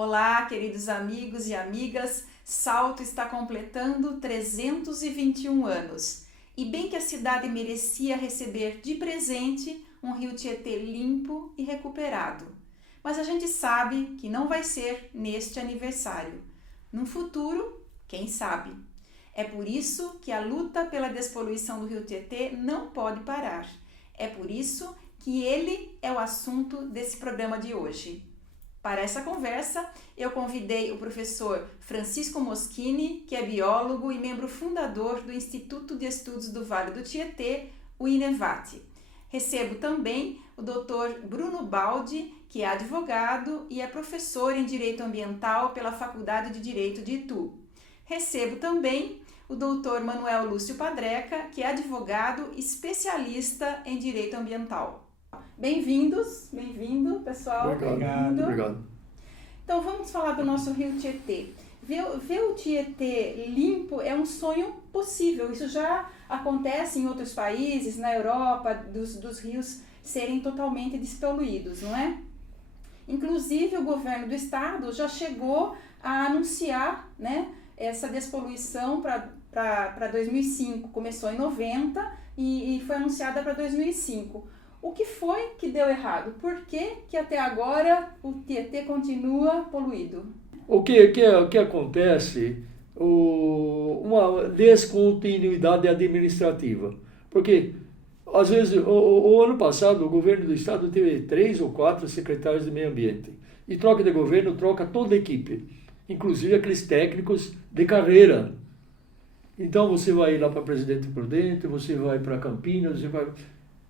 Olá, queridos amigos e amigas, Salto está completando 321 anos. E bem que a cidade merecia receber de presente um rio Tietê limpo e recuperado. Mas a gente sabe que não vai ser neste aniversário. No futuro, quem sabe? É por isso que a luta pela despoluição do rio Tietê não pode parar. É por isso que ele é o assunto desse programa de hoje. Para essa conversa, eu convidei o professor Francisco Moschini, que é biólogo e membro fundador do Instituto de Estudos do Vale do Tietê, o INEVAT. Recebo também o Dr. Bruno Baldi, que é advogado e é professor em Direito Ambiental pela Faculdade de Direito de Itu. Recebo também o Dr. Manuel Lúcio Padreca, que é advogado especialista em Direito Ambiental. Bem-vindo, pessoal. Obrigado. Então, vamos falar do nosso rio Tietê. Ver o Tietê limpo é um sonho possível. Isso já acontece em outros países, na Europa, dos rios serem totalmente despoluídos, não é? Inclusive, o governo do estado já chegou a anunciar, né, essa despoluição para 2005. Começou em 90 e foi anunciada para 2005. O que foi que deu errado? Por que até agora o Tietê continua poluído? O que acontece? Uma descontinuidade administrativa. Porque, às vezes, o ano passado, o governo do estado teve 3 ou 4 secretários de meio ambiente. E troca de governo, troca toda a equipe. Inclusive aqueles técnicos de carreira. Então, você vai lá para Presidente Prudente, você vai para Campinas, você vai...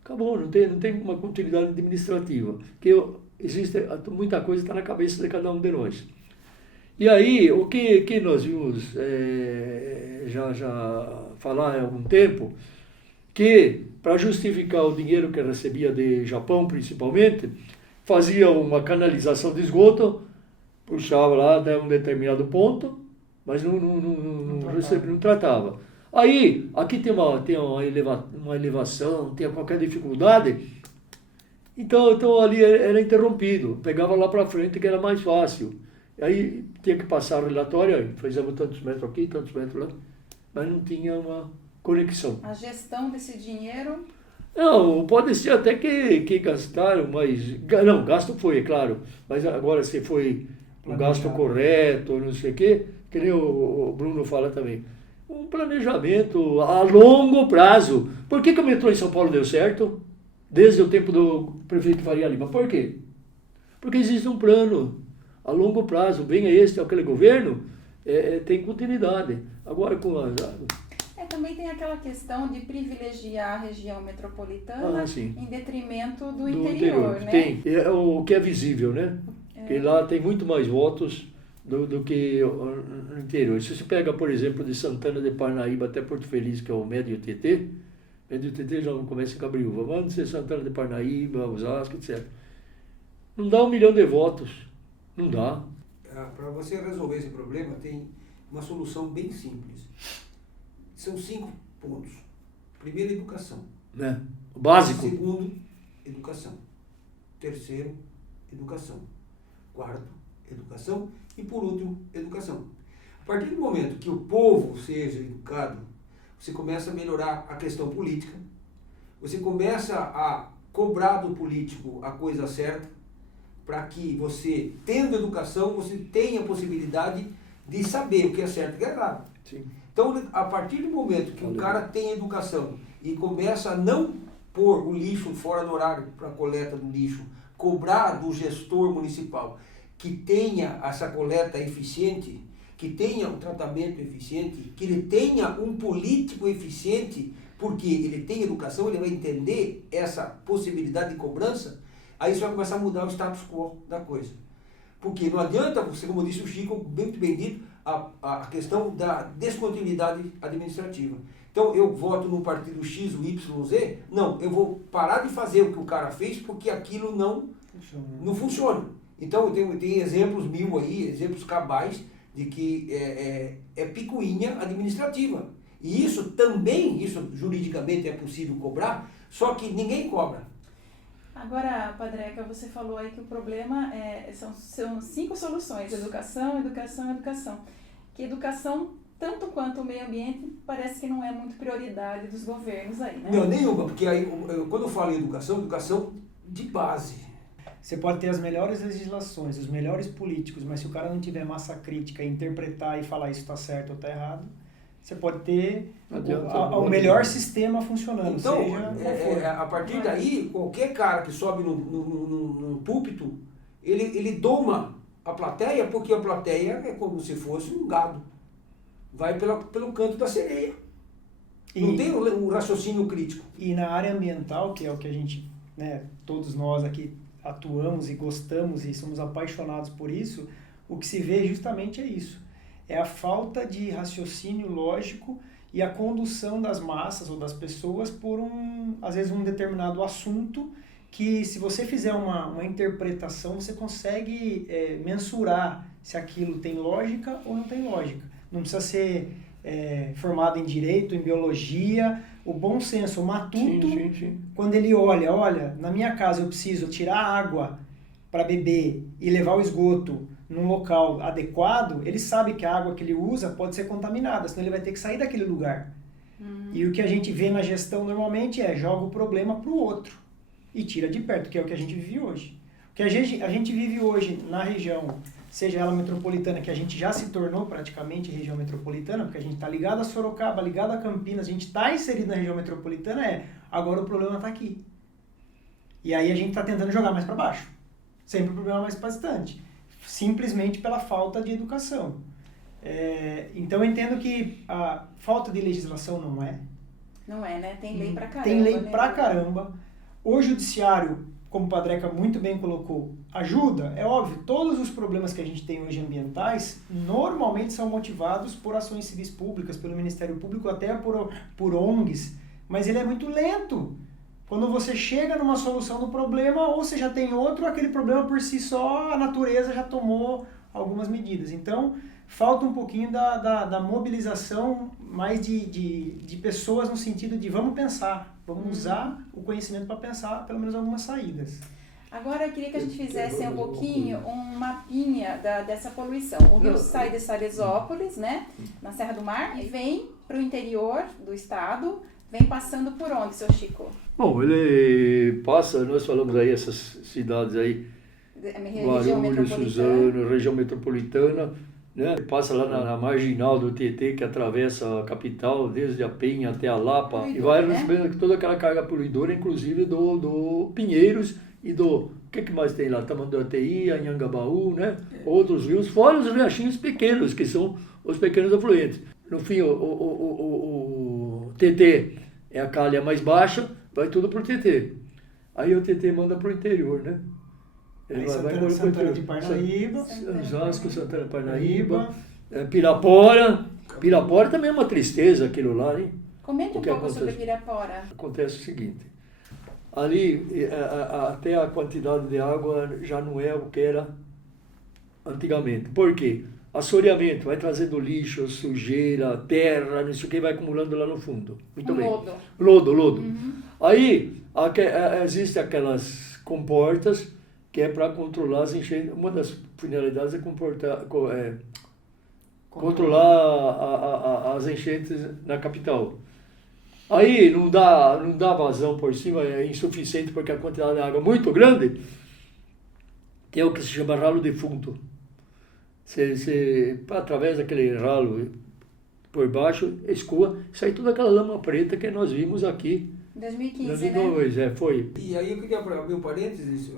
Acabou, não tem uma continuidade administrativa, porque existe muita coisa está na cabeça de cada um de nós. E aí, o que nós vimos já falar há algum tempo, que para justificar o dinheiro que recebia de Japão, principalmente, fazia uma canalização de esgoto, puxava lá até um determinado ponto, mas não tratava. Aí, aqui tem uma elevação, tem qualquer dificuldade, então ali era interrompido, pegava lá para frente que era mais fácil. Aí tinha que passar o relatório, fizemos tantos metros aqui, tantos metros lá, mas não tinha uma conexão. A gestão desse dinheiro? Não, pode ser até que gastaram, mas... Não, gasto foi, é claro, mas agora se foi um gasto correto, não sei o quê, que nem o Bruno fala também. Um planejamento a longo prazo. Por que o metrô em São Paulo deu certo? Desde o tempo do prefeito Faria Lima. Por quê? Porque existe um plano a longo prazo. Venha este ou aquele governo, tem continuidade. Agora com a... Também tem aquela questão de privilegiar a região metropolitana em detrimento do interior, né? Tem. É o que é visível, né? Porque lá tem muito mais votos do que no interior. Se você pega, por exemplo, de Santana de Parnaíba até Porto Feliz, que é o Médio Tietê já não começa em Cabriúva, mas ser Santana de Parnaíba, Osasco, etc. Não dá 1 milhão de votos. Não dá. Para você resolver esse problema, tem uma solução bem simples. São 5 pontos. Primeiro, educação. Né? O básico. Segundo, educação. Terceiro, educação. Quarto, educação. E por último, educação. A partir do momento que o povo seja educado, você começa a melhorar a questão política, você começa a cobrar do político a coisa certa, para que você, tendo educação, você tenha a possibilidade de saber o que é certo e o que é errado. Sim. Então, a partir do momento que o cara tem educação e começa a não pôr o lixo fora do horário para a coleta do lixo, cobrar do gestor municipal que tenha essa coleta eficiente, que tenha um tratamento eficiente, que ele tenha um político eficiente, porque ele tem educação, ele vai entender essa possibilidade de cobrança, aí você vai começar a mudar o status quo da coisa. Porque não adianta, você, como disse o Chico, muito bem dito, a questão da descontinuidade administrativa. Então, eu voto no partido X, o Y, Z, não, eu vou parar de fazer o que o cara fez porque aquilo não funciona. Então, tem exemplos 1000 aí, exemplos cabais, de que é picuinha administrativa. E isso também, isso juridicamente é possível cobrar, só que ninguém cobra. Agora, Padreca, você falou aí que o problema são 5 soluções: educação, educação, educação. Que educação, tanto quanto o meio ambiente, parece que não é muito prioridade dos governos aí, né? Não, nenhuma, porque aí, quando eu falo em educação, educação de base. Você pode ter as melhores legislações, os melhores políticos, mas se o cara não tiver massa crítica, interpretar e falar isso está certo ou está errado, você pode ter o melhor sistema funcionando, Então, seja qual for. a partir daí, qualquer cara que sobe num púlpito, ele doma a plateia, porque a plateia é como se fosse um gado. Vai pelo canto da sereia. Não tem um raciocínio crítico. E na área ambiental, que é o que a gente, né, todos nós aqui atuamos e gostamos e somos apaixonados por isso, o que se vê justamente é isso. É a falta de raciocínio lógico e a condução das massas ou das pessoas por às vezes um determinado assunto que, se você fizer uma interpretação, você consegue mensurar se aquilo tem lógica ou não tem lógica. Não precisa ser formado em direito, em biologia. O bom senso, o matuto, Sim. quando ele olha, na minha casa eu preciso tirar água para beber e levar o esgoto num local adequado, ele sabe que a água que ele usa pode ser contaminada, senão ele vai ter que sair daquele lugar. E o que a gente vê na gestão normalmente joga o problema para o outro e tira de perto, que é o que a gente vive hoje. O que a gente vive hoje na região, seja ela metropolitana, que a gente já se tornou praticamente região metropolitana, porque a gente está ligado a Sorocaba, ligado a Campinas, a gente está inserido na região metropolitana, agora o problema está aqui. E aí a gente está tentando jogar mais para baixo. Sempre o problema mais bastante. Simplesmente pela falta de educação. Então eu entendo que a falta de legislação não é. Não é, né? Tem lei pra caramba. Tem lei né? pra caramba. O judiciário, como o Padreca muito bem colocou, ajuda. É óbvio, todos os problemas que a gente tem hoje ambientais normalmente são motivados por ações civis públicas, pelo Ministério Público, até por ONGs, mas ele é muito lento. Quando você chega numa solução do problema, ou você já tem outro, aquele problema por si só, a natureza já tomou algumas medidas. Então, falta um pouquinho da mobilização mais de pessoas no sentido de vamos pensar, vamos usar o conhecimento para pensar pelo menos algumas saídas. Agora eu queria que a gente fizesse um pouquinho um mapinha dessa poluição. O rio sai de Salesópolis, né, na Serra do Mar, e vem para o interior do estado, vem passando por onde, seu Chico? Bom, ele passa, nós falamos aí essas cidades aí, Guarulhos, Suzano, região metropolitana, né? Passa lá na marginal do Tietê, que atravessa a capital, desde a Penha até a Lapa, e vai recebendo toda aquela carga poluidora, inclusive do Pinheiros e o que mais tem lá? Tamanduateí, Anhangabaú, né? Outros rios, fora os riachinhos pequenos, que são os pequenos afluentes. No fim, o Tietê é a calha mais baixa, vai tudo pro Tietê. Aí o Tietê manda pro interior, né? Ele vai Santana de Parnaíba, Osasco, Santana de Parnaíba, Pirapora também é uma tristeza aquilo lá, hein? Comente um pouco sobre Pirapora. Acontece o seguinte, ali até a quantidade de água já não é o que era antigamente. Por quê? Assoreamento, vai trazendo lixo, sujeira, terra, não sei o que, vai acumulando lá no fundo. Muito bem. Lodo. Uhum. Aí existem aquelas comportas que é para controlar as enchentes. Uma das finalidades é controlar as enchentes na capital. Aí não dá vazão por cima, é insuficiente porque a quantidade de água é muito grande. Tem o que se chama ralo defunto. Você através daquele ralo por baixo, escoa, sai toda aquela lama preta que nós vimos aqui. 2015, né? Foi. E aí eu queria abrir um parênteses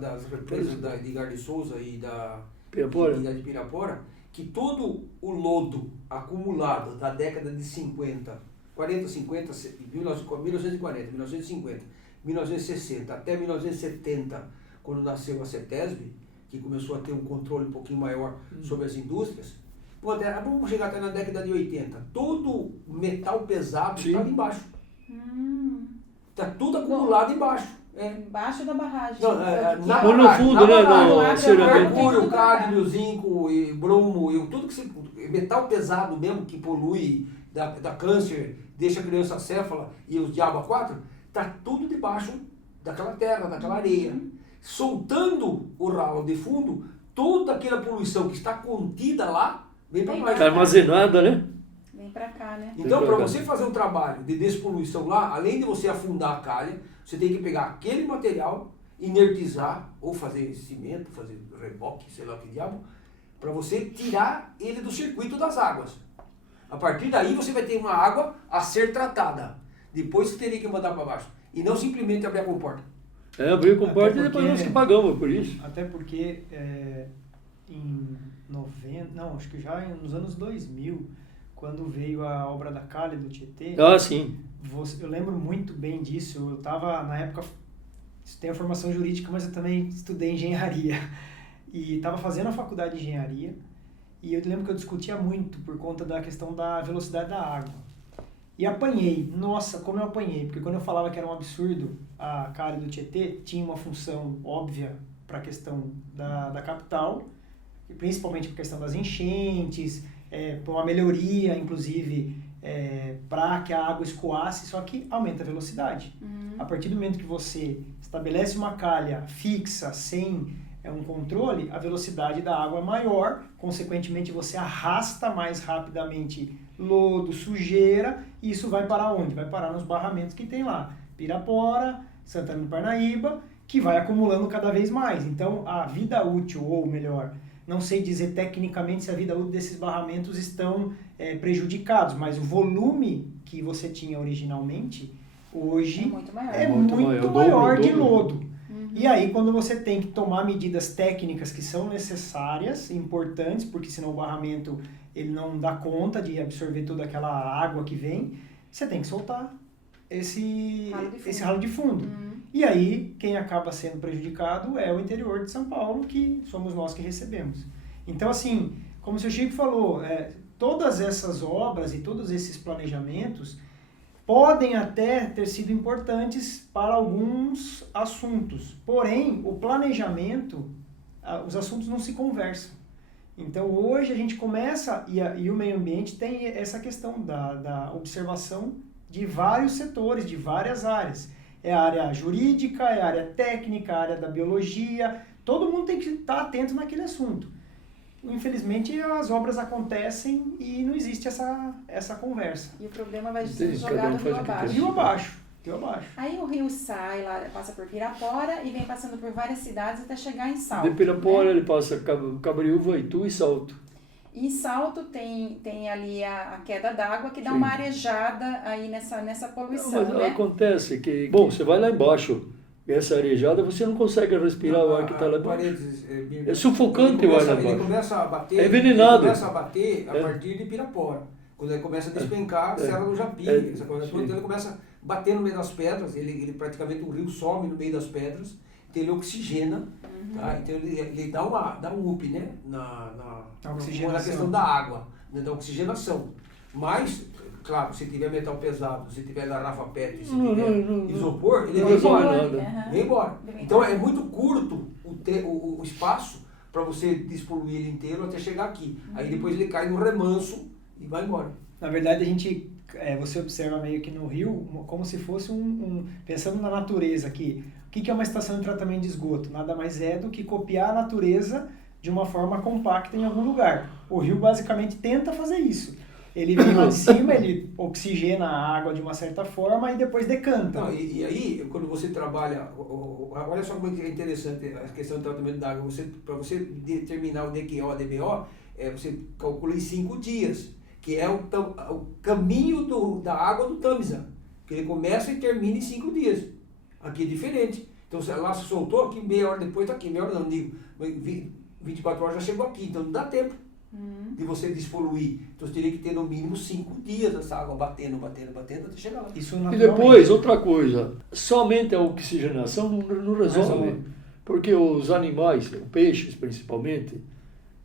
das represas de Edgar de Souza e da de Pirapora, que todo o lodo acumulado da década de 1940, 1950, 1960 até 1970, quando nasceu a CETESB, que começou a ter um controle um pouquinho maior sobre as indústrias, vamos chegar até na década de 80, todo metal pesado estava embaixo. Está tudo acumulado embaixo. Embaixo da barragem. Ou no fundo, né? Mercúrio, cádmio, zinco, e bromo, e tudo metal pesado mesmo, que polui, dá câncer, deixa a criança acéfala e os diabo 4, está tudo debaixo daquela terra, daquela areia. Soltando o ralo de fundo, toda aquela poluição que está contida lá, vem para baixo. Está armazenada, né? Vem pra cá, né? Então, para você fazer um trabalho de despoluição lá, além de você afundar a calha, você tem que pegar aquele material, inertizar, ou fazer cimento, fazer reboque, sei lá o que diabo, para você tirar ele do circuito das águas. A partir daí você vai ter uma água a ser tratada. Depois você teria que mandar para baixo. E não simplesmente abrir a comporta. Abrir a comporta Até e depois porque- nós que pagamos por isso. Até porque em 90, não, acho que já nos anos 2000, quando veio a obra da calha do Tietê, Ah, sim. eu lembro muito bem disso. Eu estava, na época, tenho a formação jurídica, mas eu também estudei engenharia. E estava fazendo a faculdade de engenharia. E eu lembro que eu discutia muito por conta da questão da velocidade da água. E apanhei. Nossa, como eu apanhei. Porque quando eu falava que era um absurdo a calha do Tietê, tinha uma função óbvia para a questão da capital, e principalmente para a questão das enchentes, para uma melhoria, inclusive, para que a água escoasse, só que aumenta a velocidade. A partir do momento que você estabelece uma calha fixa, sem um controle, a velocidade da água é maior, consequentemente você arrasta mais rapidamente lodo, sujeira, e isso vai parar onde? Vai parar nos barramentos que tem lá, Pirapora, Santana do Parnaíba, que vai acumulando cada vez mais. Então, a vida útil, ou melhor, não sei dizer tecnicamente se a vida útil desses barramentos estão prejudicados, mas o volume que você tinha originalmente, hoje, É muito maior. é Muito muito maior, maior dobro, de dobro. lodo. E aí, quando você tem que tomar medidas técnicas que são necessárias, importantes, porque senão o barramento ele não dá conta de absorver toda aquela água que vem, você tem que soltar esse ralo de fundo. E aí, quem acaba sendo prejudicado é o interior de São Paulo, que somos nós que recebemos. Então, assim, como o seu Chico falou, todas essas obras e todos esses planejamentos podem até ter sido importantes para alguns assuntos. Porém, o planejamento, os assuntos não se conversam. Então, hoje a gente começa, e o meio ambiente tem essa questão da observação de vários setores, de várias áreas. É a área jurídica, é a área técnica, a área da biologia. Todo mundo tem que estar atento naquele assunto. Infelizmente, as obras acontecem e não existe essa conversa. E o problema vai Entendi, ser cada um jogado faz rio o que abaixo. Rio abaixo. Aí o rio sai, lá, passa por Pirapora e vem passando por várias cidades até chegar em Salto. De Pirapora né? ele passa Cabreúva, Itu e Salto. E em Salto tem ali a queda d'água que dá Sim. uma arejada aí nessa Não, poluição, mas né? acontece que, bom, você vai lá embaixo, e essa arejada você não consegue respirar o ar que está lá embaixo. É sufocante o ar lá Ele embaixo. começa a bater, É envenenado. Ele começa a bater a partir de Pirapora. Quando ele começa a despencar, a Serra do Japi, essa coisa toda, então ele começa a bater no meio das pedras, ele praticamente o rio some no meio das pedras, então ele oxigena, tá? Então ele dá um up, né? Na questão da água, né? Da oxigenação. Mas, claro, se tiver metal pesado, se tiver garrafa PET, se tiver isopor, ele não vem resolve embora. nada. Vem embora. Vem Então embora. é muito curto o espaço para você despoluir ele inteiro até chegar aqui. Aí depois ele cai no remanso e vai embora. Na verdade, você observa meio que no rio como se fosse pensando na natureza aqui. O que é uma estação de tratamento de esgoto? Nada mais é do que copiar a natureza de uma forma compacta em algum lugar. O rio basicamente tenta fazer isso. Ele vem lá de cima, ele oxigena a água de uma certa forma e depois decanta. Não, e aí, quando você trabalha, olha só como é interessante a questão do tratamento da água. Para você determinar o DQO, DBO, você calcula em 5 dias, que é o caminho da água do Tamisa, que ele começa e termina em 5 dias. Aqui é diferente. Então, lá se soltou, aqui meia hora depois está aqui, meia hora não, digo, 24 horas já chegou aqui, então não dá tempo de você despoluir. Então você teria que ter no mínimo 5 dias essa água batendo até chegar lá. Isso E naturalmente. depois, outra coisa, somente a oxigenação não resolve. Porque os animais, peixes principalmente,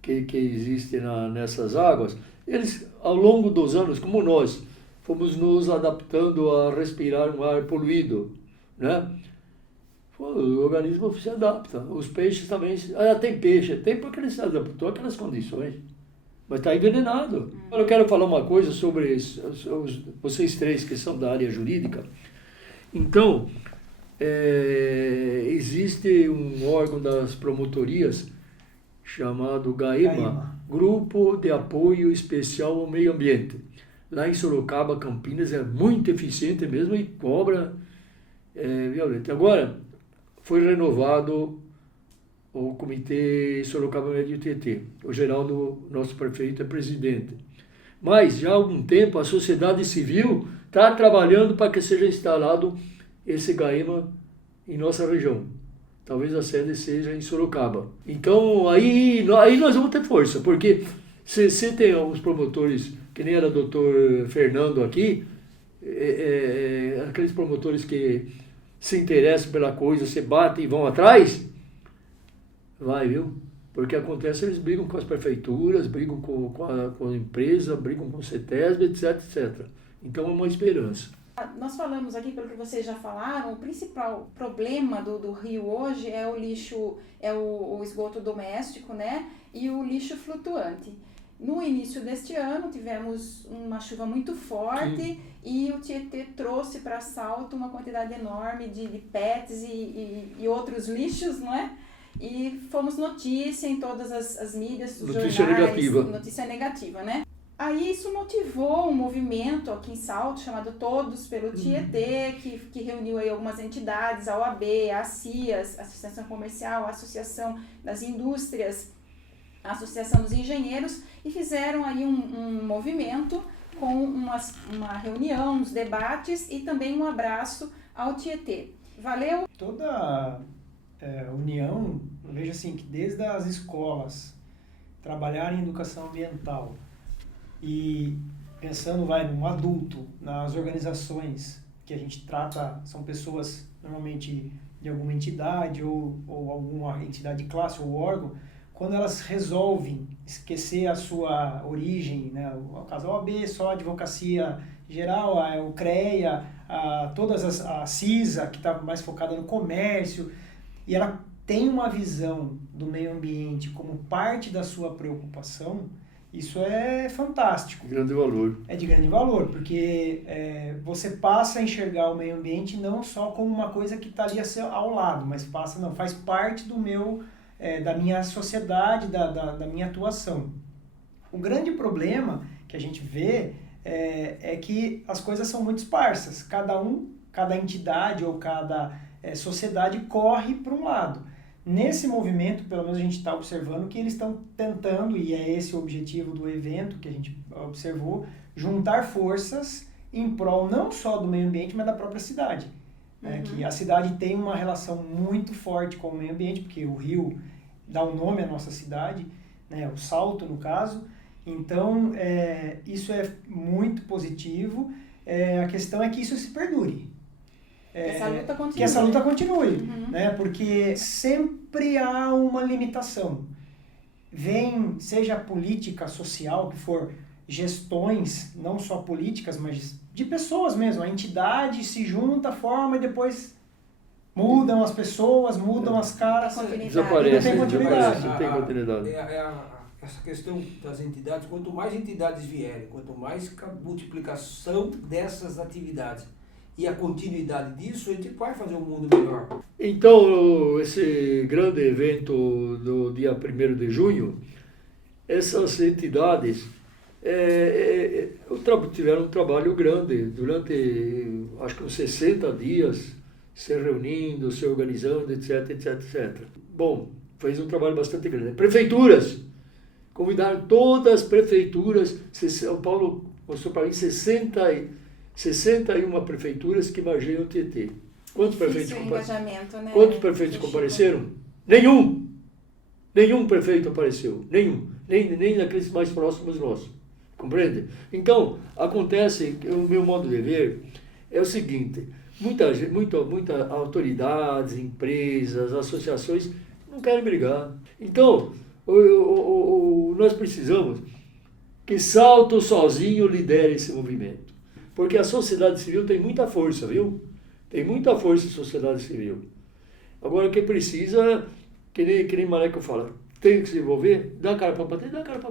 que existem nessas águas, eles, ao longo dos anos, como nós, fomos nos adaptando a respirar um ar poluído, né? O organismo se adapta. Os peixes também... tem peixe, tem porque ele se adaptou àquelas condições. Mas está envenenado. Eu quero falar uma coisa sobre vocês três que são da área jurídica. Então, existe um órgão das promotorias chamado GAEMA, Grupo de Apoio Especial ao Meio Ambiente. Lá em Sorocaba, Campinas, é muito eficiente mesmo e cobra violenta. Agora, foi renovado o Comitê Sorocaba Médio TT. O Geraldo, nosso prefeito, é presidente. Mas, já há algum tempo, a sociedade civil está trabalhando para que seja instalado esse GAEMA em nossa região. Talvez a sede seja em Sorocaba. Então, aí nós vamos ter força, porque se tem alguns promotores, que nem era o doutor Fernando aqui, aqueles promotores que se interessam pela coisa, se batem e vão atrás, vai, viu? Porque acontece, eles brigam com as prefeituras, brigam com a empresa, brigam com o CETESB, etc, etc. Então é uma esperança. Nós falamos aqui, pelo que vocês já falaram, o principal problema do Rio hoje é o lixo, o esgoto doméstico, né? E o lixo flutuante. No início deste ano, tivemos uma chuva muito forte. Sim. E o Tietê trouxe para Salto uma quantidade enorme de PETs e outros lixos, não é? E fomos notícia em todas as mídias, os jornais. Notícia negativa, né? Aí isso motivou um movimento aqui em Salto, chamado Todos pelo Tietê, que reuniu aí algumas entidades, a OAB, a CIAS, a Associação Comercial, a Associação das Indústrias, a Associação dos Engenheiros, e fizeram aí um movimento com uma reunião, uns debates e também um abraço ao Tietê. Valeu? Toda união, eu vejo assim, que desde as escolas trabalharem em educação ambiental e pensando, num adulto, nas organizações que a gente trata, são pessoas normalmente de alguma entidade ou alguma entidade de classe ou órgão, quando elas resolvem esquecer a sua origem, né, o caso da OAB, só a advocacia geral, o CREA, a CISA, que está mais focada no comércio, e ela tem uma visão do meio ambiente como parte da sua preocupação, isso é fantástico. Grande valor. É de grande valor, porque você passa a enxergar o meio ambiente não só como uma coisa que está ali ao lado, mas faz parte do da minha sociedade, da minha atuação. O grande problema que a gente vê é que as coisas são muito esparsas. Cada entidade ou cada sociedade corre para um lado. Nesse movimento, pelo menos a gente está observando que eles estão tentando, e é esse o objetivo do evento que a gente observou, juntar forças em prol não só do meio ambiente, mas da própria cidade. Que a cidade tem uma relação muito forte com o meio ambiente, porque o rio dá o nome à nossa cidade, né, o Salto no caso. Então, isso é muito positivo. A questão é que isso se perdure. Que essa luta continue. Né, porque sempre há uma limitação. Seja política social, que for gestões, não só políticas, mas de pessoas mesmo. A entidade se junta, forma e depois mudam as pessoas, mudam as caras. Desaparece, não tem continuidade. Essa questão das entidades, quanto mais entidades vierem, quanto mais multiplicação dessas atividades e a continuidade disso, a gente vai fazer um mundo melhor. Então, esse grande evento do dia 1º de junho, essas entidades tiveram um trabalho grande, durante acho que uns 60 dias, se reunindo, se organizando, etc, etc, etc. Bom, fez um trabalho bastante grande. Prefeituras, convidaram todas as prefeituras, São Paulo mostrou para mim 61 prefeituras que margeiam o Tietê. Quantos prefeitos compareceram? Nenhum! Nenhum prefeito apareceu, nenhum. Nem daqueles mais próximos nossos. Compreende? Então, acontece, o meu modo de ver é o seguinte: muita autoridades, empresas, associações não querem brigar. Então, nós precisamos que Salto sozinho lidere esse movimento. Porque a sociedade civil tem muita força, viu? Tem muita força a sociedade civil. Agora, o que precisa, que nem Maneco fala, tem que se envolver, dá a cara para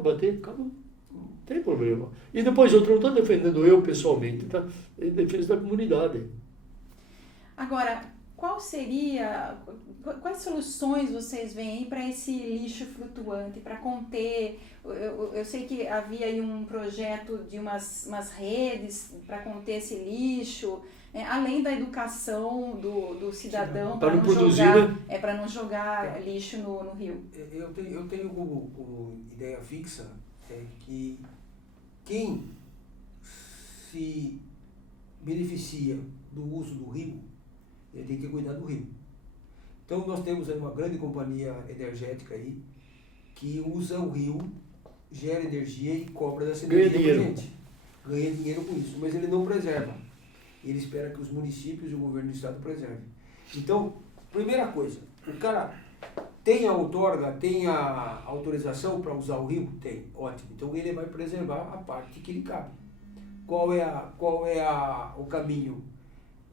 bater, acabou. Não tem problema. E depois, outro, não estou defendendo eu pessoalmente, tá? Em defesa da comunidade. Agora, quais soluções vocês veem aí para esse lixo flutuante, para conter? Eu sei que havia aí um projeto de umas redes para conter esse lixo, além da educação do cidadão para não jogar lixo no rio. Eu tenho como ideia fixa que quem se beneficia do uso do rio, ele tem que cuidar do rio. Então nós temos aí uma grande companhia energética aí que usa o rio, gera energia e cobra dessa energia pra gente. Ganha dinheiro com isso, mas ele não preserva. Ele espera que os municípios e o governo do estado preservem. Então, primeira coisa, o cara tem a outorga, tem a autorização para usar o rio? Tem, ótimo. Então ele vai preservar a parte que lhe cabe. Qual é o caminho?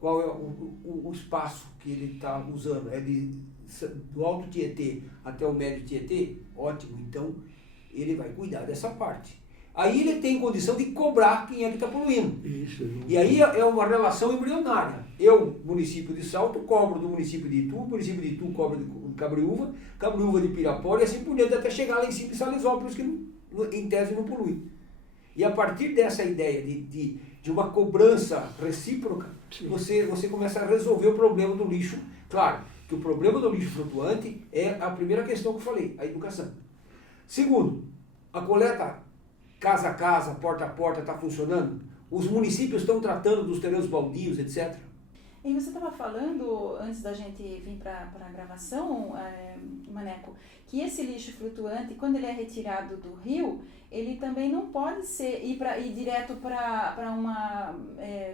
Qual é o espaço que ele está usando? É do Alto Tietê até o Médio Tietê? Ótimo, então ele vai cuidar dessa parte. Aí ele tem condição de cobrar quem é que está poluindo. Isso. E aí é uma relação embrionária. Eu, município de Salto, cobro do município de Itu, o município de Itu cobra de Cabreúva de Pirapora e assim por diante, até chegar lá em cima de Salesópolis, que em tese não polui. E a partir dessa ideia de uma cobrança recíproca, você começa a resolver o problema do lixo. Claro, que o problema do lixo flutuante é a primeira questão que eu falei, a educação. Segundo, a coleta casa a casa, porta a porta está funcionando? Os municípios estão tratando dos terrenos baldios, etc. E você estava falando, antes da gente vir para a gravação, Maneco, que esse lixo flutuante, quando ele é retirado do rio, ele também não pode ir direto para uma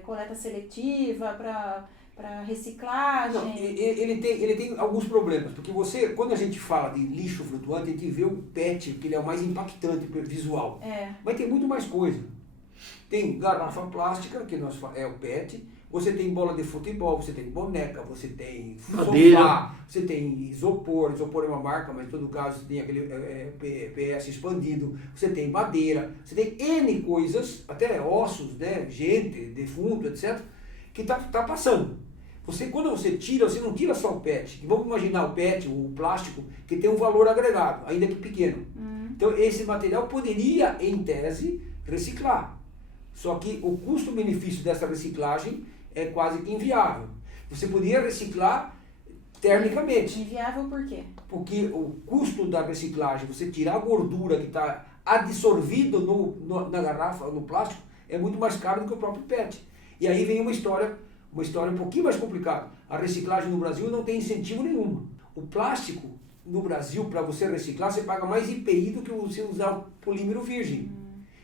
coleta seletiva, para reciclagem. Não, ele tem alguns problemas, porque quando a gente fala de lixo flutuante, a gente vê o PET, que ele é o mais impactante visual. Mas tem muito mais coisa. Tem garrafa plástica, que é o PET, você tem bola de futebol, você tem boneca, você tem sofá, você tem isopor é uma marca, mas em todo caso você tem aquele PS expandido, você tem madeira, você tem N coisas, até ossos, né, gente, defunto, etc., que tá passando. Quando você tira, você não tira só o PET. Vamos imaginar o PET, o plástico, que tem um valor agregado, ainda que pequeno. Então esse material poderia, em tese, reciclar. Só que o custo-benefício dessa reciclagem é quase que inviável. Você poderia reciclar termicamente. Inviável por quê? Porque o custo da reciclagem, você tirar a gordura que está adsorvida na garrafa, no plástico, é muito mais caro do que o próprio PET. E aí vem uma história um pouquinho mais complicada. A reciclagem no Brasil não tem incentivo nenhum. O plástico no Brasil, para você reciclar, você paga mais IPI do que você usar polímero virgem.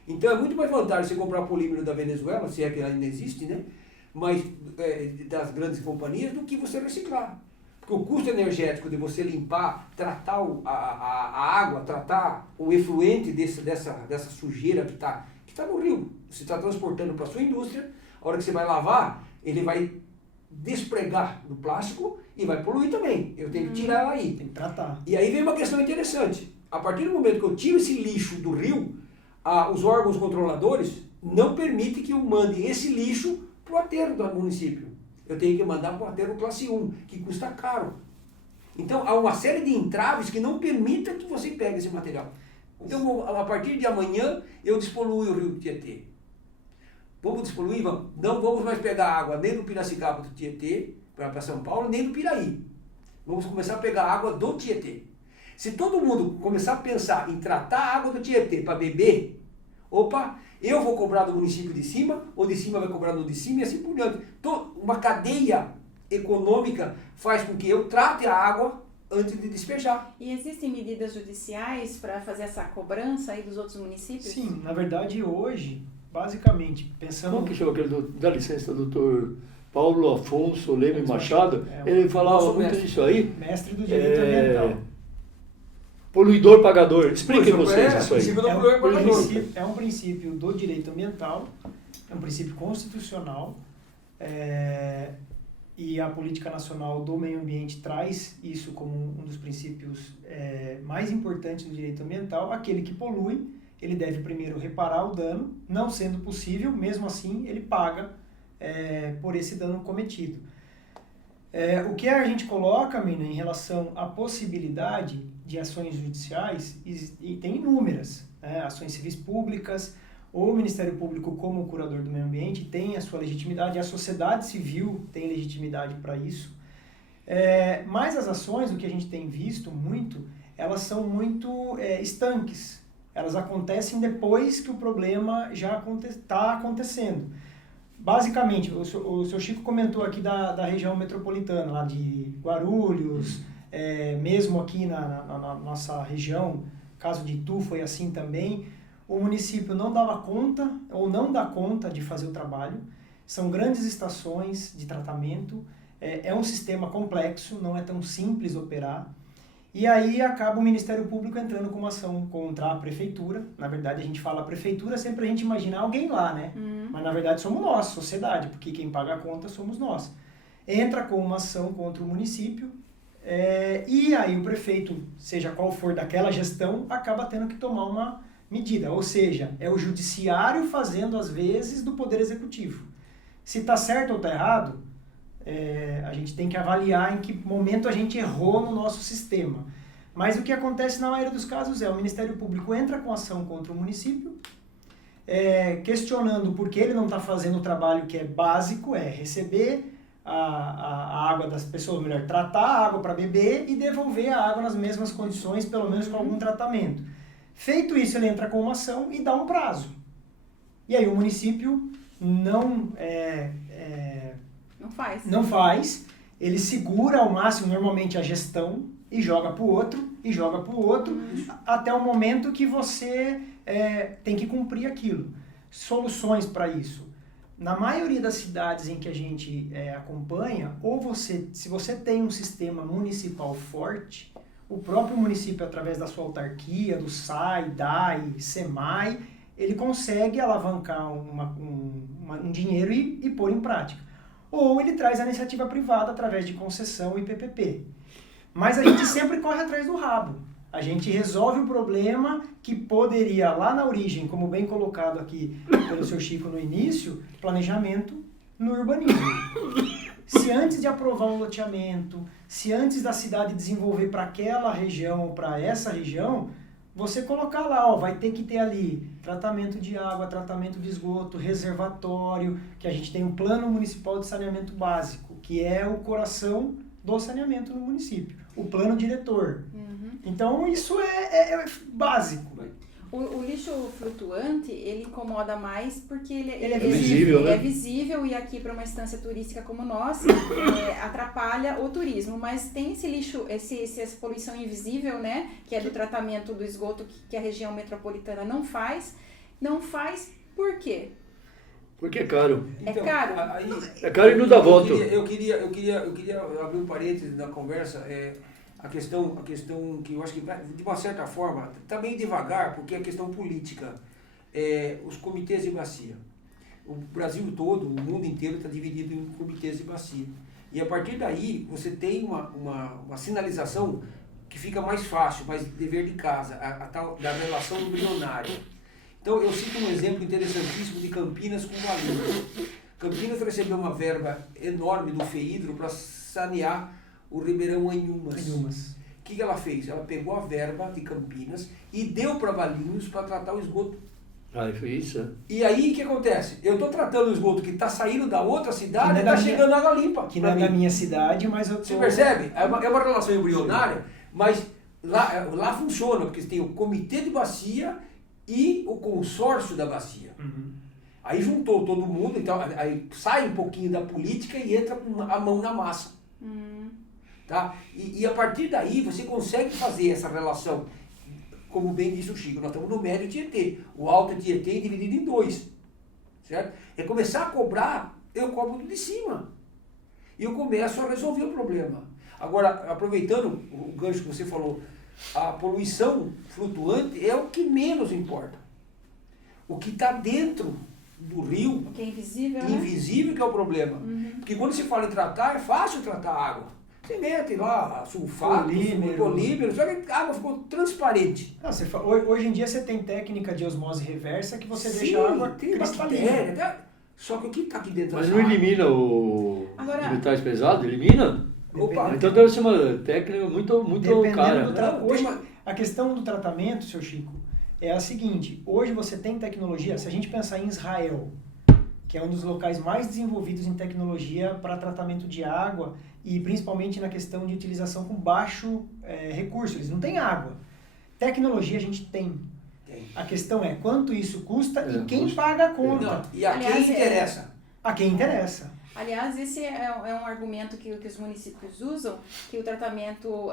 Então é muito mais vantagem você comprar polímero da Venezuela, se é que ainda existe, né? Mas das grandes companhias, do que você reciclar. Porque o custo energético de você limpar, tratar a água, tratar o efluente dessa sujeira que está no rio, você está transportando para a sua indústria, a hora que você vai lavar, ele vai despregar do plástico e vai poluir também. Eu tenho que tirar ela aí. Tem que tratar. E aí vem uma questão interessante. A partir do momento que eu tiro esse lixo do rio, os órgãos controladores não permitem que eu mande esse lixo para o aterro do município. Eu tenho que mandar para o aterro classe 1, que custa caro. Então, há uma série de entraves que não permitem que você pegue esse material. Então, a partir de amanhã, eu despoluo o rio Tietê. Vamos despoluir? Vamos. Não vamos mais pegar água nem do Piracicaba do Tietê, para São Paulo, nem do Piraí. Vamos começar a pegar água do Tietê. Se todo mundo começar a pensar em tratar a água do Tietê para beber, eu vou cobrar do município de cima, ou de cima vai cobrar do de cima e assim por diante. Uma cadeia econômica faz com que eu trate a água antes de despejar. E existem medidas judiciais para fazer essa cobrança aí dos outros municípios? Sim, na verdade hoje, basicamente, pensando... Como que chama aquele, dá licença, doutor Paulo Afonso Leme Machado? Ele falava muito disso aí. Mestre do direito ambiental. Poluidor pagador. Expliquem vocês isso aí. É um princípio do direito ambiental, é um princípio constitucional, e a política nacional do meio ambiente traz isso como um dos princípios mais importantes do direito ambiental. Aquele que polui, ele deve primeiro reparar o dano, não sendo possível, mesmo assim ele paga por esse dano cometido. O que a gente coloca, Mina, em relação à possibilidade de ações judiciais, e tem inúmeras, né? Ações civis públicas, o Ministério Público como curador do meio ambiente tem a sua legitimidade, a sociedade civil tem legitimidade para isso. Mas as ações, o que a gente tem visto muito, elas são muito estanques. Elas acontecem depois que o problema já está acontecendo. Basicamente, o seu Chico comentou aqui da região metropolitana, lá de Guarulhos, mesmo aqui na nossa região, caso de Itu foi assim também, o município não dava conta, ou não dá conta de fazer o trabalho. São grandes estações de tratamento, é um sistema complexo, não é tão simples operar. E aí acaba o Ministério Público entrando com uma ação contra a prefeitura. Na verdade, a gente fala prefeitura, sempre a gente imagina alguém lá, né? Mas na verdade somos nós, sociedade, porque quem paga a conta somos nós. Entra com uma ação contra o município, e aí o prefeito, seja qual for daquela gestão, acaba tendo que tomar uma medida. Ou seja, é o judiciário fazendo às vezes do poder executivo. Se está certo ou está errado, a gente tem que avaliar em que momento a gente errou no nosso sistema. Mas o que acontece na maioria dos casos o Ministério Público entra com ação contra o município, questionando por que ele não está fazendo o trabalho que é básico, receber a água das pessoas, melhor, tratar a água para beber e devolver a água nas mesmas condições, pelo menos com algum tratamento. Feito isso, ele entra com uma ação e dá um prazo. E aí o município não faz, ele segura ao máximo normalmente a gestão e joga para o outro, até o momento que você tem que cumprir aquilo. Soluções para isso. Na maioria das cidades em que a gente acompanha, se você tem um sistema municipal forte, o próprio município, através da sua autarquia, do SAI, DAI, SEMAI, ele consegue alavancar um dinheiro e pôr em prática. Ou ele traz a iniciativa privada através de concessão e PPP. Mas a gente sempre corre atrás do rabo. A gente resolve o problema que poderia, lá na origem, como bem colocado aqui pelo seu Chico no início, planejamento no urbanismo. Se antes de aprovar um loteamento, se antes da cidade desenvolver para aquela região ou para essa região, você colocar lá, vai ter que ter ali tratamento de água, tratamento de esgoto, reservatório, que a gente tem um plano municipal de saneamento básico, que é o coração do saneamento no município, o plano diretor. Então isso é básico. O lixo flutuante, ele incomoda mais porque ele é visível, né? É visível, e aqui para uma estância turística como nós, atrapalha o turismo. Mas tem esse lixo, essa poluição invisível, né? Que é do tratamento do esgoto que a região metropolitana não faz. Não faz por quê? Porque é caro. Então, caro? É caro e não dá voto. Eu queria abrir um parênteses na conversa. A questão que eu acho que, de uma certa forma, está meio devagar, porque é a questão política. Os comitês de bacia. O Brasil todo, o mundo inteiro está dividido em comitês de bacia. E a partir daí, você tem uma sinalização que fica mais fácil, mais dever de casa, a tal da relação embrionária. Então, eu cito um exemplo interessantíssimo de Campinas com Valinhos. Campinas recebeu uma verba enorme do FEIDRO para sanear o Ribeirão Anhumas. O que ela fez? Ela pegou a verba de Campinas e deu para Valinhos para tratar o esgoto. Foi isso? E aí, o que acontece? Eu estou tratando o esgoto que está saindo da outra cidade e está chegando água limpa. Que não é da minha cidade, mas eu tô... Você percebe? É uma relação embrionária, mas lá funciona, porque tem o comitê de bacia e o consórcio da bacia. Aí juntou todo mundo, então aí sai um pouquinho da política e entra com a mão na massa. Tá? E a partir daí você consegue fazer essa relação, como bem disse o Chico, nós estamos no médio Tietê, o alto Tietê é dividido em 2, certo? É começar a cobrar, eu cobro do de cima, e eu começo a resolver o problema. Agora, aproveitando o gancho que você falou, a poluição flutuante é o que menos importa. O que está dentro do rio, o que é invisível, invisível que é o problema. Porque quando se fala em tratar, é fácil tratar a água. Você mete lá sulfato, polímero, só que a água ficou transparente. Hoje em dia você tem técnica de osmose reversa que você deixa a água tem cristalina. bactéria, só que o que está aqui dentro Mas dessa não água? elimina o Agora, De metais pesados, elimina? Opa! Então deve ser uma técnica muito Dependendo cara. do Não, hoje, tem uma- a questão do tratamento, seu Chico, é a seguinte: hoje você tem tecnologia. Se a gente pensar em Israel, que é um dos locais mais desenvolvidos em tecnologia para tratamento de água e principalmente na questão de utilização com baixo recurso, eles não têm água. Tecnologia a gente tem. Tem. A questão é quanto isso custa e quem custa. paga a conta. Não, e a Aliás, quem interessa? A quem interessa. aliás, esse é um argumento que os municípios usam, que o tratamento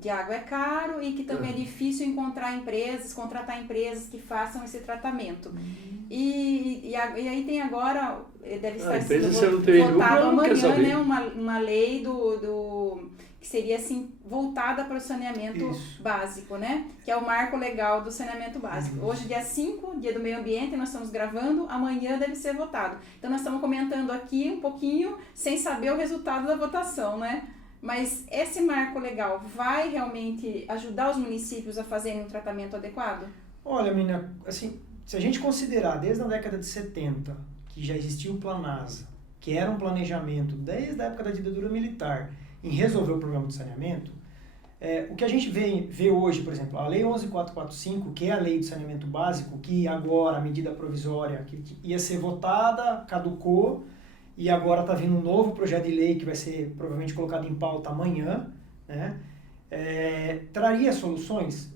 de água é caro e que também é difícil contratar empresas que façam esse tratamento. E aí tem agora, deve estar empresa, sendo se não tem votado lucro, não quer amanhã, saber. né, uma lei que seria assim voltada para o saneamento Isso. básico, né? Que é o marco legal do saneamento básico. Hoje, dia 5, dia do meio ambiente, nós estamos gravando, amanhã deve ser votado. Então nós estamos comentando aqui um pouquinho sem saber o resultado da votação, né? Mas esse marco legal vai realmente ajudar os municípios a fazerem um tratamento adequado? Olha, menina, assim, se a gente considerar desde a década de 70, que já existia o Planasa, que era um planejamento desde a época da ditadura militar, em resolver o problema do saneamento, o que a gente vê hoje, por exemplo, a Lei 11.445, que é a Lei do Saneamento Básico, que agora a medida provisória que ia ser votada, caducou, e agora está vindo um novo projeto de lei que vai ser provavelmente colocado em pauta amanhã, né? Traria soluções?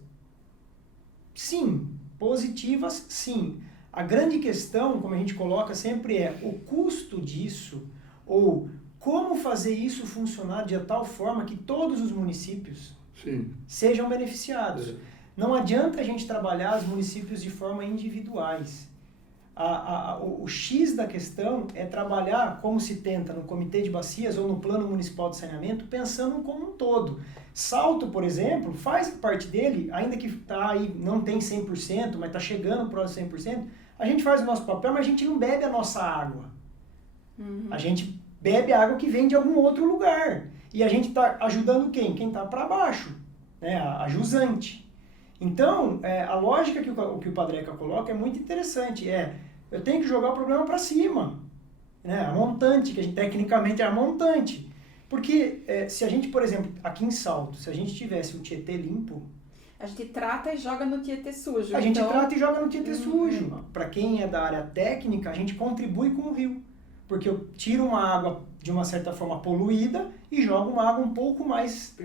Sim. Positivas? Sim. A grande questão, como a gente coloca sempre, é o custo disso, ou como fazer isso funcionar de tal forma que todos os municípios Sim. sejam beneficiados. Não adianta a gente trabalhar os municípios de forma individuais. O X da questão é trabalhar como se tenta no Comitê de Bacias ou no Plano Municipal de Saneamento, pensando como um todo. Salto, por exemplo, faz parte dele, ainda que tá aí, não tem 100%, mas está chegando próximo de 100%, a gente faz o nosso papel, mas a gente não bebe a nossa água. A gente bebe a água que vem de algum outro lugar. E a gente está ajudando quem? Quem está para baixo, né? A jusante. Então, a lógica que o Padreca coloca é muito interessante. Eu tenho que jogar o problema para cima. Né? A montante, que a gente, tecnicamente é a montante. Porque se a gente, por exemplo, aqui em Salto, se a gente tivesse o Tietê limpo, A gente trata e joga no Tietê sujo. a gente então, trata e joga no Tietê sujo. Para quem é da área técnica, a gente contribui com o rio. Porque eu tiro uma água, de uma certa forma, poluída e jogo uma água um pouco mais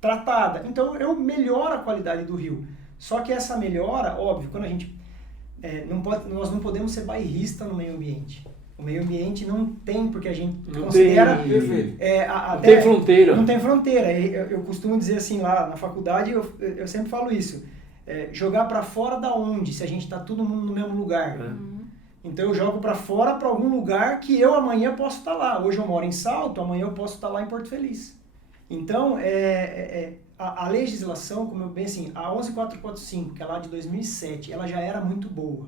tratada. Então, eu melhoro a qualidade do rio. Só que essa melhora, óbvio, quando a gente... nós não podemos ser bairrista no meio ambiente. O meio ambiente não tem, porque a gente Não considera... tem, Perfeito. não tem fronteira. Não tem fronteira. Eu costumo dizer assim, lá na faculdade, eu sempre falo isso. Jogar para fora da onde? Se a gente está todo mundo no mesmo lugar. Então eu jogo para fora, para algum lugar que eu amanhã posso estar lá. Hoje eu moro em Salto, amanhã eu posso estar lá em Porto Feliz. Então, a legislação, como eu bem assim, a 11.445, que é lá de 2007, ela já era muito boa.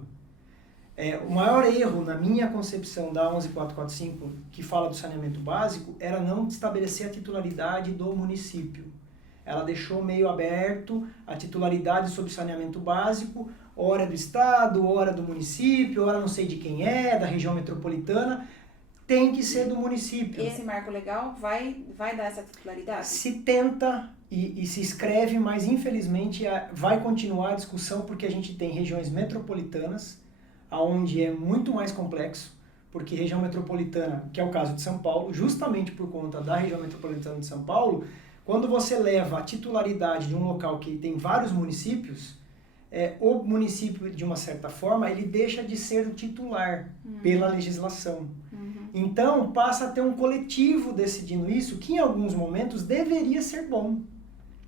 O maior erro, na minha concepção da 11.445, que fala do saneamento básico, era não estabelecer a titularidade do município. Ela deixou meio aberto a titularidade sobre saneamento básico, hora do estado, hora do município, hora não sei de quem da região metropolitana, tem que ser do município. Esse marco legal vai dar essa titularidade? Se tenta e se escreve, mas infelizmente vai continuar a discussão porque a gente tem regiões metropolitanas, onde é muito mais complexo, porque região metropolitana, que é o caso de São Paulo, justamente por conta da região metropolitana de São Paulo, quando você leva a titularidade de um local que tem vários municípios, o município, de uma certa forma, ele deixa de ser o titular pela legislação. Então, passa a ter um coletivo decidindo isso, que em alguns momentos deveria ser bom.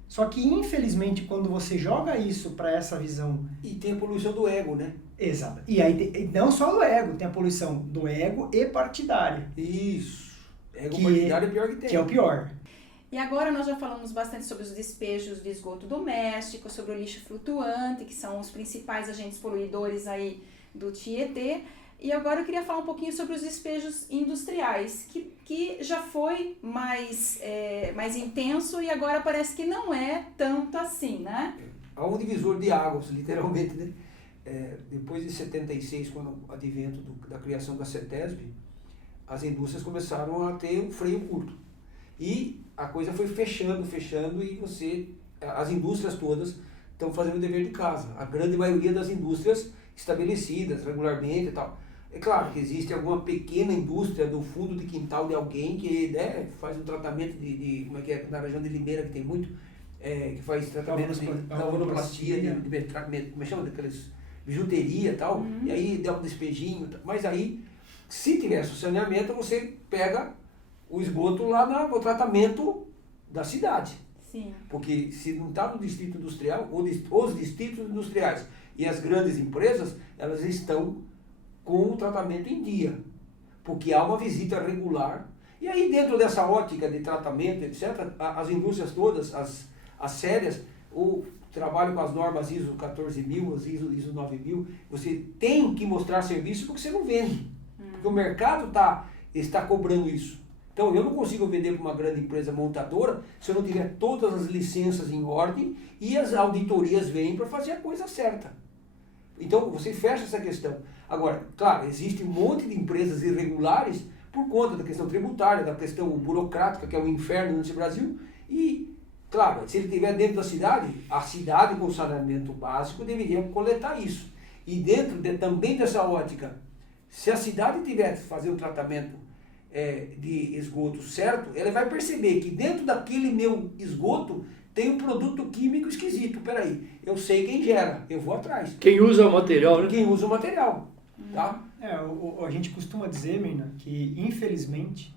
Só que, infelizmente, quando você joga isso para essa visão... E tem a poluição do ego, né? Exato. E aí, não só do ego, tem a poluição do ego e partidária. Isso. Ego partidário é o pior que tem. Que é o pior. E agora nós já falamos bastante sobre os despejos de esgoto doméstico, sobre o lixo flutuante, que são os principais agentes poluidores aí do Tietê. E agora eu queria falar um pouquinho sobre os despejos industriais, que já foi mais intenso e agora parece que não é tanto assim, né? Há um divisor de águas, literalmente, né? Depois de 76, quando o advento da criação da CETESB, as indústrias começaram a ter um freio curto. E a coisa foi fechando, e as indústrias todas estão fazendo o dever de casa. A grande maioria das indústrias estabelecidas regularmente e tal. É claro que existe alguma pequena indústria do fundo de quintal de alguém que, né, faz um tratamento como é que é, na região de Limeira, que tem muito, que faz tratamento de galvanoplastia, como é que chama, daqueles bijuteria e tal, e aí dá um despejinho, mas aí, se tivesse o saneamento, você pega o esgoto lá no tratamento da cidade. Sim. Porque se não está no distrito industrial, os distritos industriais e as grandes empresas, elas estão com o tratamento em dia, porque há uma visita regular. E aí, dentro dessa ótica de tratamento, etc., as indústrias todas, as sérias, o trabalho com as normas ISO 14000, as ISO 9000, você tem que mostrar serviço porque você não vende, porque o mercado está cobrando isso. Então, eu não consigo vender para uma grande empresa montadora se eu não tiver todas as licenças em ordem e as auditorias vêm para fazer a coisa certa. Então, você fecha essa questão. Agora, claro, existe um monte de empresas irregulares por conta da questão tributária, da questão burocrática, que é o inferno nesse Brasil. E, claro, se ele estiver dentro da cidade, a cidade com saneamento básico deveria coletar isso. E também dessa ótica, se a cidade tiver que fazer um tratamento de esgoto certo, ela vai perceber que dentro daquele meu esgoto tem um produto químico esquisito. Peraí, eu sei quem gera, eu vou atrás. Quem usa o material, né? Quem usa o material, tá? A gente costuma dizer, Mirna, que infelizmente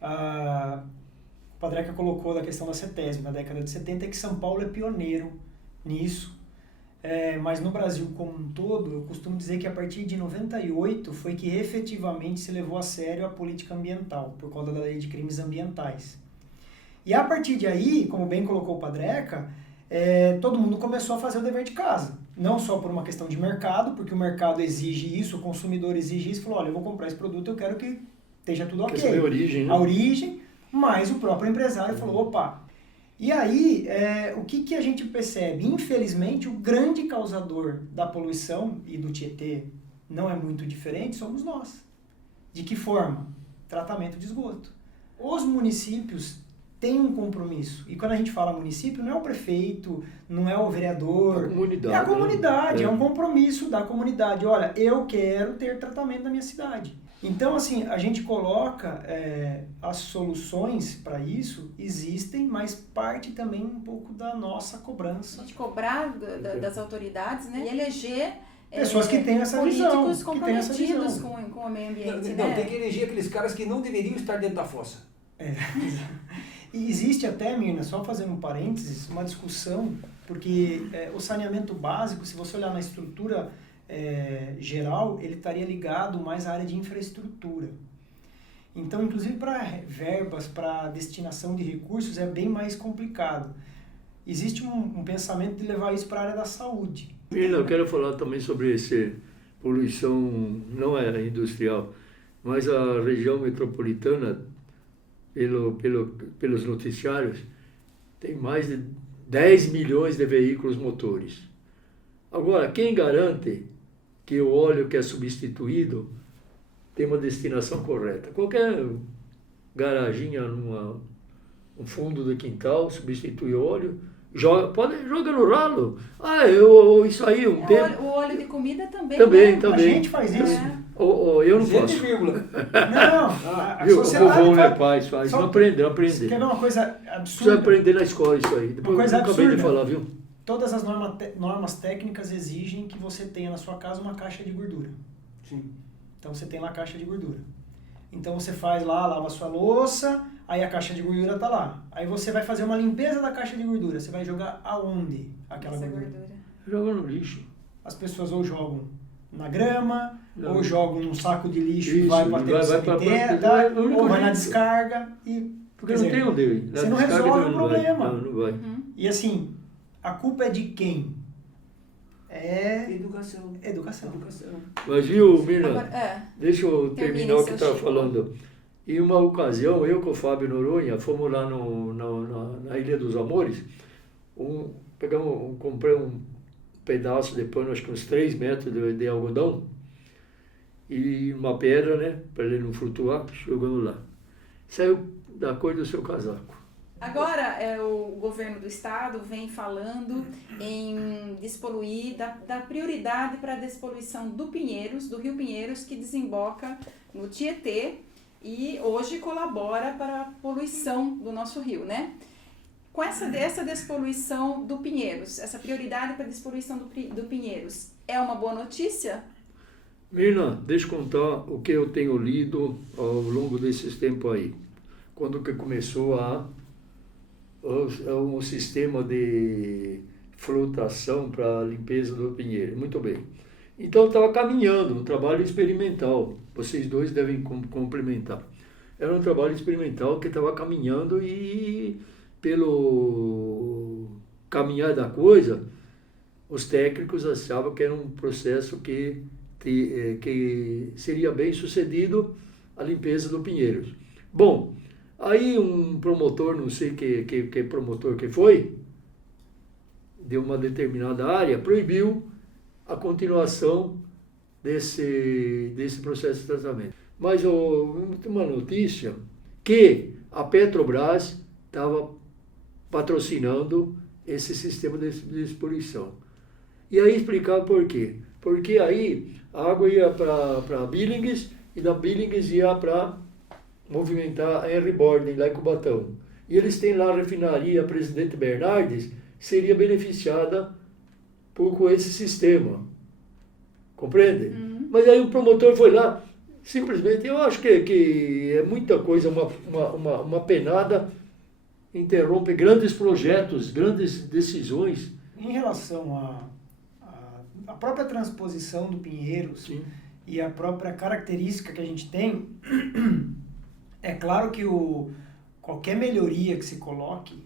o Padreca colocou da questão da CETESB na década de 70 que São Paulo é pioneiro nisso. Mas no Brasil como um todo, eu costumo dizer que a partir de 98 foi que efetivamente se levou a sério a política ambiental, por conta da lei de crimes ambientais. E a partir de aí, como bem colocou o Padreca, todo mundo começou a fazer o dever de casa. Não só por uma questão de mercado, porque o mercado exige isso, o consumidor exige isso, falou, olha, eu vou comprar esse produto, eu quero que esteja tudo ok. Questão de origem, né? A origem, mas o próprio empresário falou, opa. E aí, o que a gente percebe? Infelizmente, o grande causador da poluição, e do Tietê não é muito diferente, somos nós. De que forma? Tratamento de esgoto. Os municípios têm um compromisso. E quando a gente fala município, não é o prefeito, não é o vereador. É a comunidade. É a comunidade, né? é um compromisso da comunidade. Olha, eu quero ter tratamento na minha cidade. Então, assim, a gente coloca as soluções para isso, existem, mas parte também um pouco da nossa cobrança. A gente cobrar das autoridades, né? E eleger pessoas que têm essa visão. Políticos comprometidos com o meio ambiente, Não, né? tem que eleger aqueles caras que não deveriam estar dentro da fossa. E existe até, Mirna, só fazendo um parênteses, uma discussão, porque o saneamento básico, se você olhar na estrutura geral, ele estaria ligado mais à área de infraestrutura. Então, inclusive para verbas, para destinação de recursos, é bem mais complicado. Existe um pensamento de levar isso para a área da saúde. Eu quero falar também sobre essa poluição, não é industrial, mas a região metropolitana, pelos noticiários, tem mais de 10 milhões de veículos motores. Agora, quem garante que o óleo que é substituído tem uma destinação correta? Qualquer garaginha no fundo do quintal substitui óleo, joga no ralo. Isso aí, tempo. O óleo de comida também. Também. A gente faz isso. Eu não faço. Não, Viu? O vovô, né, pai, faz. Não aprender. Você quer ver uma coisa absurda? Precisa aprender na escola isso aí. Depois coisa eu acabei de absurda. falar, viu? Todas as normas técnicas exigem que você tenha na sua casa uma caixa de gordura. Sim. Então você tem lá a caixa de gordura. Então você faz lá, lava a sua louça, aí a caixa de gordura está lá. Aí você vai fazer uma limpeza da caixa de gordura. Você vai jogar aonde aquela gordura? Joga no lixo. As pessoas ou jogam na grama, Não. ou jogam num saco de lixo e Isso, vai para a cemitério, ou vai na descarga. Porque não tem onde ir. Você não resolve o problema. Não vai. E assim, a culpa é de quem? Educação. Mas viu, Mirna, Agora, deixa eu terminar o que seu estava show. falando. Em uma ocasião, eu com o Fábio Noronha, fomos lá na Ilha dos Amores, comprei um pedaço de pano, acho que uns 3 metros de algodão, e uma pedra, né, para ele não flutuar, jogando lá. Saiu da cor do seu casaco. Agora, o governo do estado vem falando em despoluir, da prioridade para a despoluição do Pinheiros, do Rio Pinheiros, que desemboca no Tietê e hoje colabora para a poluição do nosso rio, né? Com essa despoluição do Pinheiros, essa prioridade para a despoluição do Pinheiros, é uma boa notícia? Mirna, deixa eu contar o que eu tenho lido ao longo desses tempos aí. Quando que começou um sistema de flotação para a limpeza do Pinheiro. Muito bem. Então estava caminhando, um trabalho experimental. Vocês dois devem complementar. Era um trabalho experimental que estava caminhando e pelo caminhar da coisa, os técnicos achavam que era um processo que seria bem sucedido a limpeza do Pinheiros. Bom, aí um promotor, não sei que promotor que foi, de uma determinada área, proibiu a continuação desse processo de tratamento. Mas tem uma notícia que a Petrobras estava patrocinando esse sistema de despoluição. E aí explicar por quê. Porque aí a água ia para Billings e da Billings ia para movimentar a Henry Borden, lá em Cubatão. E eles têm lá a refinaria Presidente Bernardes, seria beneficiada com esse sistema. Compreende? Mas aí o promotor foi lá, simplesmente, eu acho que é muita coisa, uma penada interrompe grandes projetos, grandes decisões. Em relação à própria transposição do Pinheiros, sim, e a própria característica que a gente tem, é claro que qualquer melhoria que se coloque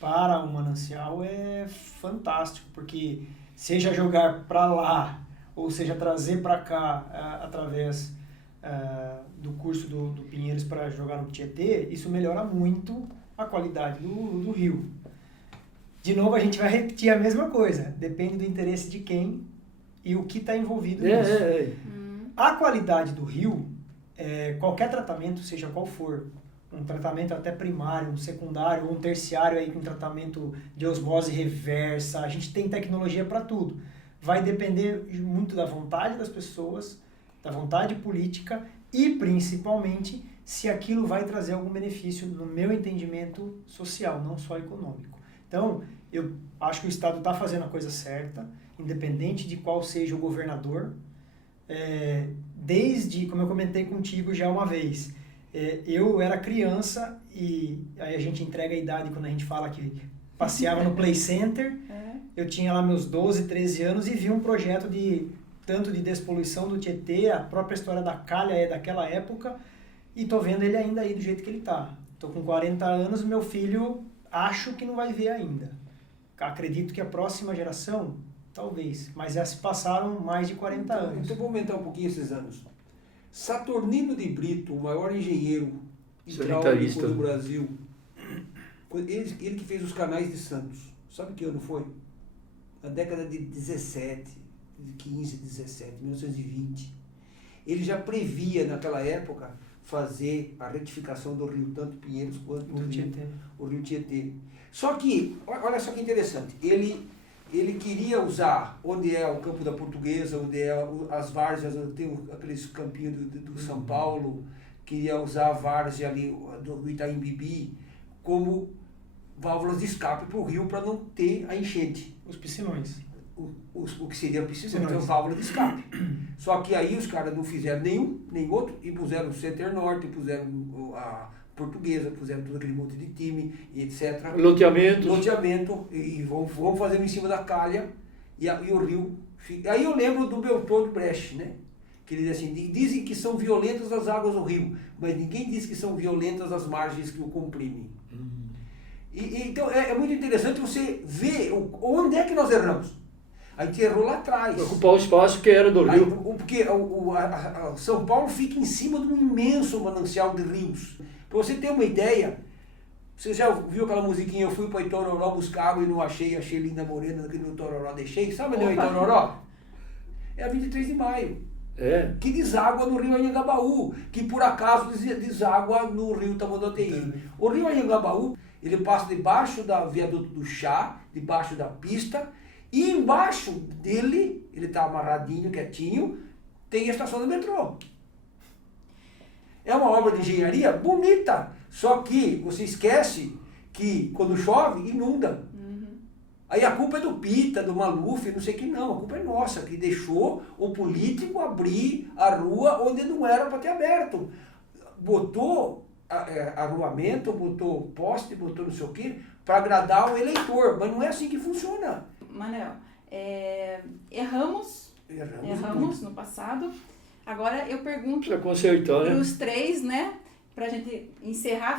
para o manancial é fantástico, porque seja jogar para lá, ou seja trazer para cá através do curso do Pinheiros para jogar no Tietê, isso melhora muito a qualidade do rio. De novo, a gente vai repetir a mesma coisa, depende do interesse de quem e o que está envolvido nisso. A qualidade do rio, qualquer tratamento, seja qual for, um tratamento até primário, um secundário, um terciário, aí com tratamento de osmose reversa, a gente tem tecnologia para tudo. Vai depender muito da vontade das pessoas, da vontade política e, principalmente, se aquilo vai trazer algum benefício, no meu entendimento, social, não só econômico. Então, eu acho que o Estado está fazendo a coisa certa, independente de qual seja o governador. Desde, como eu comentei contigo já uma vez, eu era criança e aí a gente entrega a idade quando a gente fala que passeava no Play Center. Eu tinha lá meus 12, 13 anos e vi um projeto tanto de despoluição do Tietê, a própria história da calha é daquela época, e tô vendo ele ainda aí do jeito que ele tá. Tô com 40 anos, meu filho acho que não vai ver ainda. Acredito que a próxima geração, talvez, mas já se passaram mais de 40 anos. Então vou aumentar um pouquinho esses anos. Saturnino de Brito, o maior engenheiro hidráulico do Brasil, ele que fez os canais de Santos, sabe que ano foi? Na década de 17, 15, 17, 1920. Ele já previa naquela época fazer a retificação do rio, tanto Pinheiros quanto o rio Tietê. Só que, olha só que interessante, ele queria usar onde é o campo da Portuguesa, onde é as várzeas, tem aqueles campinhos do São Paulo, queria usar a várzea ali do Itaim Bibi como válvulas de escape para o rio para não ter a enchente. Os piscinões. O que seria piscinões, é válvula de escape. Só que aí os caras não fizeram nenhum, nem outro, e puseram o Center Norte, puseram a Portuguesa, puseram todo aquele monte de time, e etc. Loteamento, e vão fazendo em cima da calha, e o rio... Aí eu lembro do Bertold Brecht, né? Que ele diz assim, dizem que são violentas as águas do rio, mas ninguém diz que são violentas as margens que o comprimem. Então é muito interessante você ver onde é que nós erramos. A gente errou lá atrás. Ocupar o espaço que era do rio. Porque São Paulo fica em cima de um imenso manancial de rios. Para você ter uma ideia, você já viu aquela musiquinha, eu fui para Itororó buscar água e não achei Linda Morena aqui no Itororó, deixei. Sabe onde é Itororó? É a 23 de maio. que deságua no rio Anhangabaú, que por acaso deságua no rio Tamanduateí. O rio Anhangabaú, ele passa debaixo da viaduto do Chá, debaixo da pista, e embaixo dele, ele está amarradinho, quietinho, tem a estação do metrô. É uma obra de engenharia bonita, só que você esquece que quando chove, inunda. Aí a culpa é do Pita, do Maluf, não sei o que não, a culpa é nossa, que deixou o político abrir a rua onde não era para ter aberto. Botou arruamento, botou poste, botou não sei o que, para agradar o eleitor, mas não é assim que funciona. Manel, erramos no passado. Agora eu pergunto para consertar, para os três, né, para a gente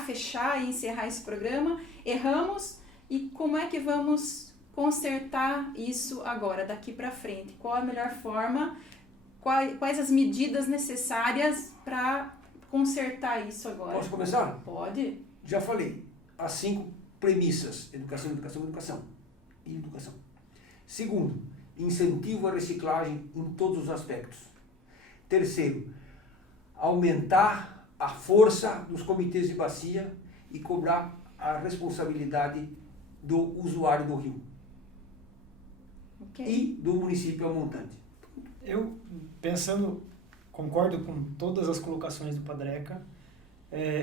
fechar e encerrar esse programa. Erramos, e como é que vamos consertar isso agora, daqui para frente? Qual a melhor forma? Quais as medidas necessárias para consertar isso agora? Posso começar? Pode. Já falei, as 5 premissas: educação, educação, educação e educação. Segundo, incentivo à reciclagem em todos os aspectos. Terceiro, aumentar a força dos comitês de bacia e cobrar a responsabilidade do usuário do rio. Okay. E do município montante. Eu, concordo com todas as colocações do Padreca,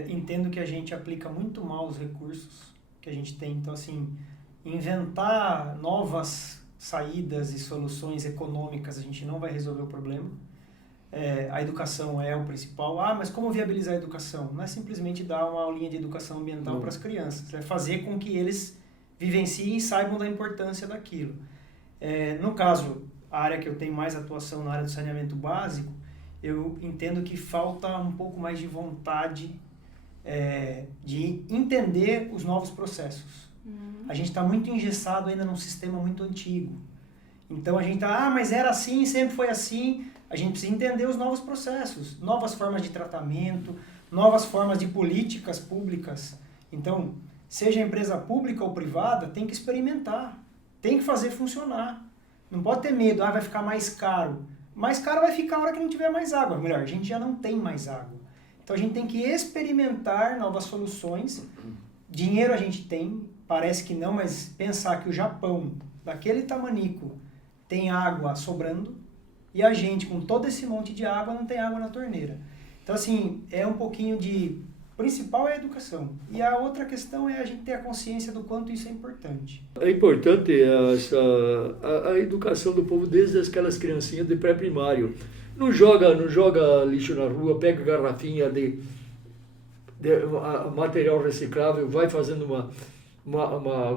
entendo que a gente aplica muito mal os recursos que a gente tem. Então, assim, inventar novas saídas e soluções econômicas, a gente não vai resolver o problema. A educação é o principal. Mas como viabilizar a educação? Não é simplesmente dar uma aulinha de educação ambiental para as crianças, é fazer com que eles vivenciem e saibam da importância daquilo. No caso, a área que eu tenho mais atuação na área do saneamento básico, eu entendo que falta um pouco mais de vontade de entender os novos processos. A gente está muito engessado ainda num sistema muito antigo. Então a gente está, mas era assim, sempre foi assim. A gente precisa entender os novos processos, novas formas de tratamento, novas formas de políticas públicas. Então, seja empresa pública ou privada, tem que experimentar, tem que fazer funcionar. Não pode ter medo, vai ficar mais caro. Mais caro vai ficar a hora que não tiver mais água. Melhor, a gente já não tem mais água. Então a gente tem que experimentar novas soluções. Dinheiro a gente tem, parece que não, mas pensar que o Japão, daquele tamanico, tem água sobrando, e a gente, com todo esse monte de água, não tem água na torneira. Então, assim, é um pouquinho de... O principal é a educação. E a outra questão é a gente ter a consciência do quanto isso é importante. É importante a educação do povo desde aquelas criancinhas de pré-primário. Não joga lixo na rua, pega garrafinha de material reciclável, vai fazendo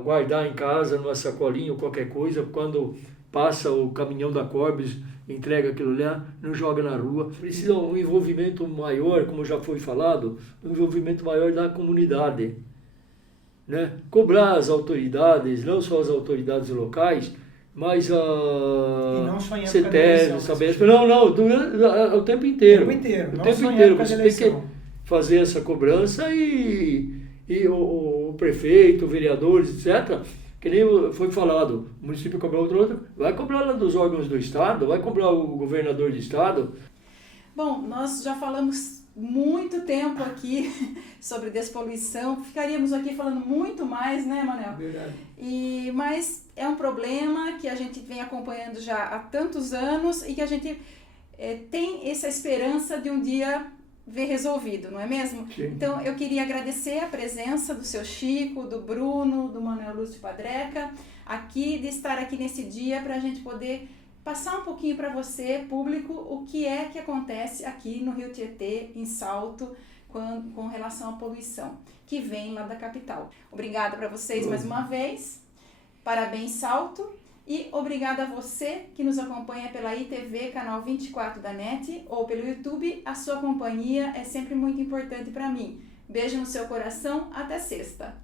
guardar em casa, numa sacolinha ou qualquer coisa, quando passa o caminhão da Corbis, entrega aquilo lá, não joga na rua. Precisa um envolvimento maior, como já foi falado, um envolvimento maior da comunidade, né? Cobrar as autoridades, não só as autoridades locais, mas a CETES, Sabesp, o tempo inteiro. O tempo inteiro. O tempo inteiro. Você tem que fazer essa cobrança e o prefeito, vereadores, etc., que nem foi falado, o município cobrar outro, vai cobrar lá dos órgãos do Estado, vai cobrar o governador do Estado. Bom, nós já falamos muito tempo aqui sobre despoluição, ficaríamos aqui falando muito mais, né, Manel? Verdade. Mas é um problema que a gente vem acompanhando já há tantos anos e que a gente tem essa esperança de um dia ver resolvido, não é mesmo? Sim. Então, eu queria agradecer a presença do seu Chico, do Bruno, do Manuel Lúcio Padreca, de estar aqui nesse dia para a gente poder passar um pouquinho para você, público, o que é que acontece aqui no Rio Tietê, em Salto, com relação à poluição, que vem lá da capital. Obrigada para vocês mais uma vez, parabéns Salto, e obrigada a você que nos acompanha pela ITV, canal 24 da NET, ou pelo YouTube. A sua companhia é sempre muito importante para mim. Beijo no seu coração, até sexta!